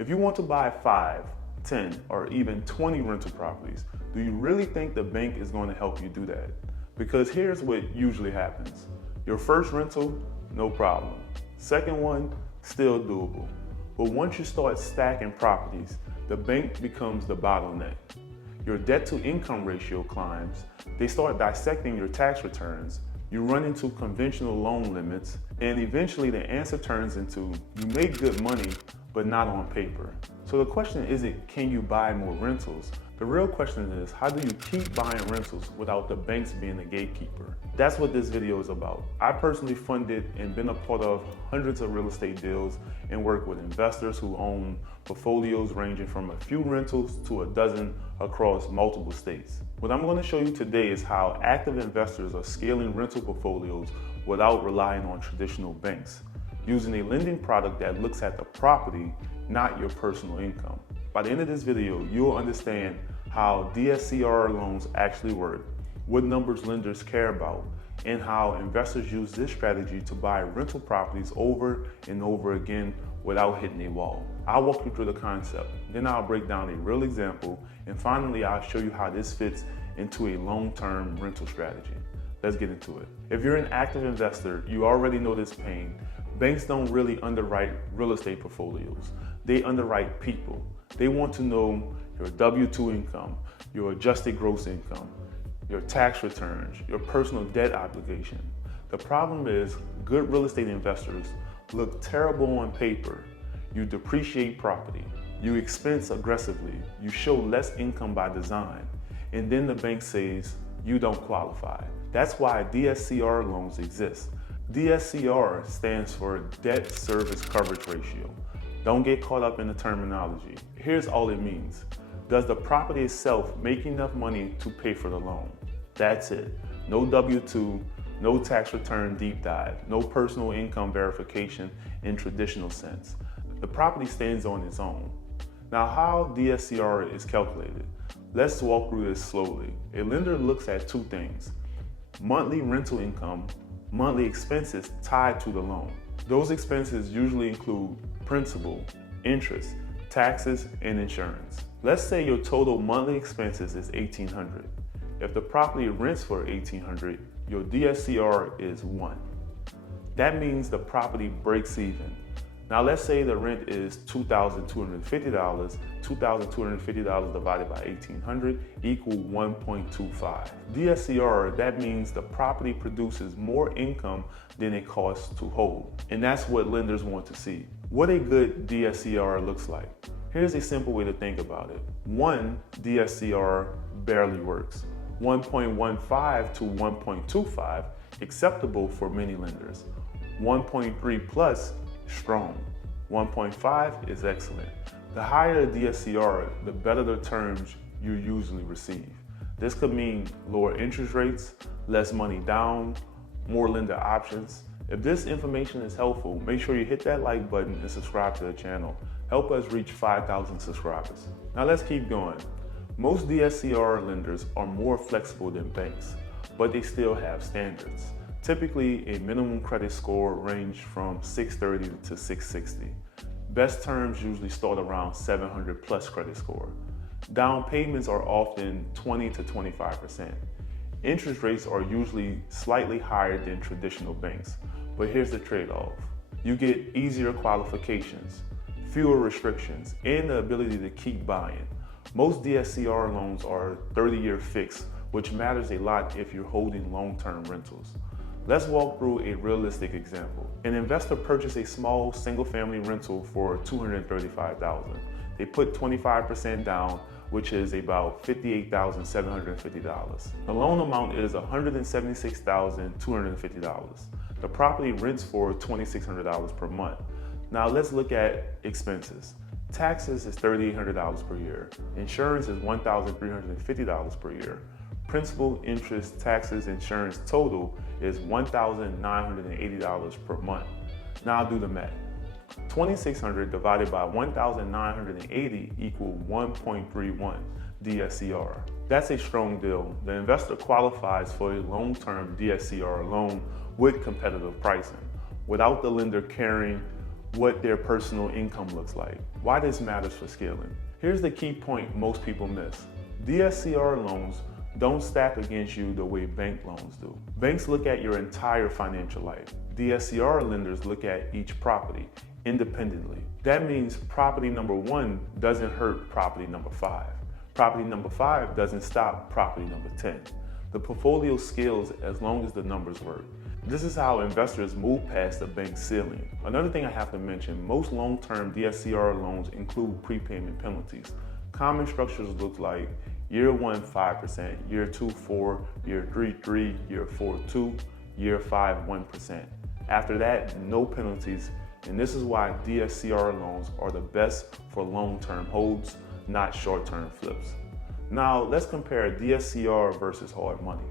If you want to buy 5, 10, or even 20 rental properties, do you really think the bank is going to help you do that? Because here's what usually happens. Your first rental, no problem. Second one, still doable. But once you start stacking properties, the bank becomes the bottleneck. Your debt to income ratio climbs, they start dissecting your tax returns, you run into conventional loan limits, and eventually the answer turns into you make good money, but not on paper. So the question isn't, can you buy more rentals? The real question is, how do you keep buying rentals without the banks being the gatekeeper? That's what this video is about. I personally funded and been a part of hundreds of real estate deals and work with investors who own portfolios ranging from a few rentals to a dozen across multiple states. What I'm going to show you today is how active investors are scaling rental portfolios without relying on traditional banks, using a lending product that looks at the property, not your personal income. By the end of this video, you'll understand how DSCR loans actually work, what numbers lenders care about, and how investors use this strategy to buy rental properties over and over again without hitting a wall. I'll walk you through the concept, then I'll break down a real example, and finally I'll show you how this fits into a long-term rental strategy. Let's get into it. If you're an active investor, you already know this pain. Banks don't really underwrite real estate portfolios. They underwrite people. They want to know your W-2 income, your adjusted gross income, your tax returns, your personal debt obligation. The problem is good real estate investors look terrible on paper. You depreciate property, you expense aggressively, you show less income by design, and then the bank says you don't qualify. That's why DSCR loans exist. DSCR stands for Debt Service Coverage Ratio. Don't get caught up in the terminology. Here's all it means. Does the property itself make enough money to pay for the loan? That's it. No W-2, no tax return deep dive, no personal income verification in traditional sense. The property stands on its own. Now, how DSCR is calculated? Let's walk through this slowly. A lender looks at two things: monthly rental income, monthly expenses tied to the loan. Those expenses usually include principal, interest, taxes, and insurance. Let's say your total monthly expenses is $1,800. If the property rents for $1,800, your DSCR is 1. That means the property breaks even. Now let's say the rent is $2,250. $2,250 divided by $1,800 equal 1.25. DSCR, that means the property produces more income than it costs to hold. And that's what lenders want to see. What a good DSCR looks like. Here's a simple way to think about it. 1 DSCR barely works. 1.15 to 1.25, acceptable for many lenders. 1.3 plus, strong. 1.5 is excellent. The higher the DSCR, the better the terms you usually receive. This could mean lower interest rates, less money down, more lender options. If this information is helpful, make sure you hit that like button and subscribe to the channel. Help us reach 5,000 subscribers. Now let's keep going. Most DSCR lenders are more flexible than banks, but they still have standards. Typically, a minimum credit score range from 630 to 660. Best terms usually start around 700 plus credit score. Down payments are often 20 to 25%. Interest rates are usually slightly higher than traditional banks, but here's the trade-off. You get easier qualifications, fewer restrictions, and the ability to keep buying. Most DSCR loans are 30-year fixed, which matters a lot if you're holding long-term rentals. Let's walk through a realistic example. An investor purchased a small single-family rental for $235,000. They put 25% down, which is about $58,750. The loan amount is $176,250. The property rents for $2,600 per month. Now let's look at expenses. Taxes is $3,800 per year. Insurance is $1,350 per year. Principal, interest, taxes, insurance total is $1,980 per month. Now do the math. $2,600 divided by $1,980 equal 1.31 DSCR. That's a strong deal. The investor qualifies for a long-term DSCR loan with competitive pricing, without the lender caring what their personal income looks like. Why this matters for scaling. Here's the key point most people miss. DSCR loans don't stack against you the way bank loans do. Banks look at your entire financial life. DSCR lenders look at each property independently. That means property number 1 doesn't hurt property number 5. Property number 5 doesn't stop property number 10. The portfolio scales as long as the numbers work. This is how investors move past the bank ceiling. Another thing I have to mention, most long-term DSCR loans include prepayment penalties. Common structures look like year 1, 5%, year 2, 4%, year 3, 3%, year 4, 2%, year 5, 1%. After that, no penalties, and this is why DSCR loans are the best for long-term holds, not short-term flips. Now, let's compare DSCR versus hard money.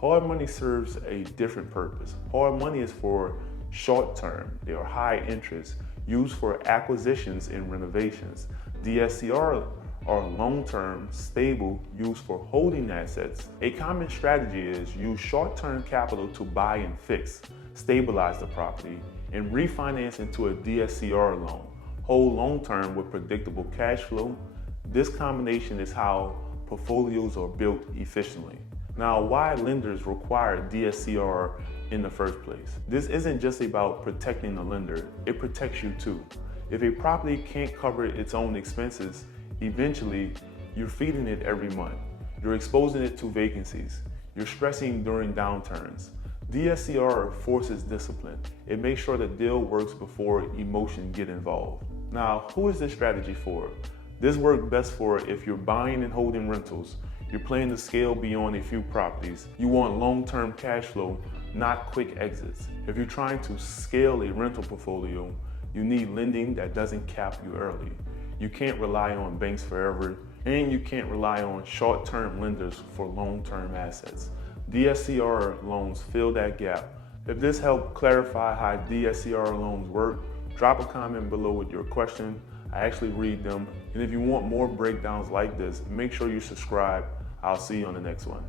Hard money serves a different purpose. Hard money is for short-term. They are high interest, used for acquisitions and renovations. DSCR are long-term, stable, used for holding assets. A common strategy is use short-term capital to buy and fix, stabilize the property, and refinance into a DSCR loan. Hold long-term with predictable cash flow. This combination is how portfolios are built efficiently. Now, why lenders require DSCR in the first place? This isn't just about protecting the lender, it protects you too. If a property can't cover its own expenses, eventually you're feeding it every month. You're exposing it to vacancies. You're stressing during downturns. DSCR forces discipline. It makes sure the deal works before emotion get involved. Now, who is this strategy for? This works best for if you're buying and holding rentals. You're playing the scale beyond a few properties. You want long-term cash flow, not quick exits. If you're trying to scale a rental portfolio, you need lending that doesn't cap you early. You can't rely on banks forever, and you can't rely on short-term lenders for long-term assets. DSCR loans fill that gap. If this helped clarify how DSCR loans work, drop a comment below with your question. I actually read them. And if you want more breakdowns like this, make sure you subscribe. I'll see you on the next one.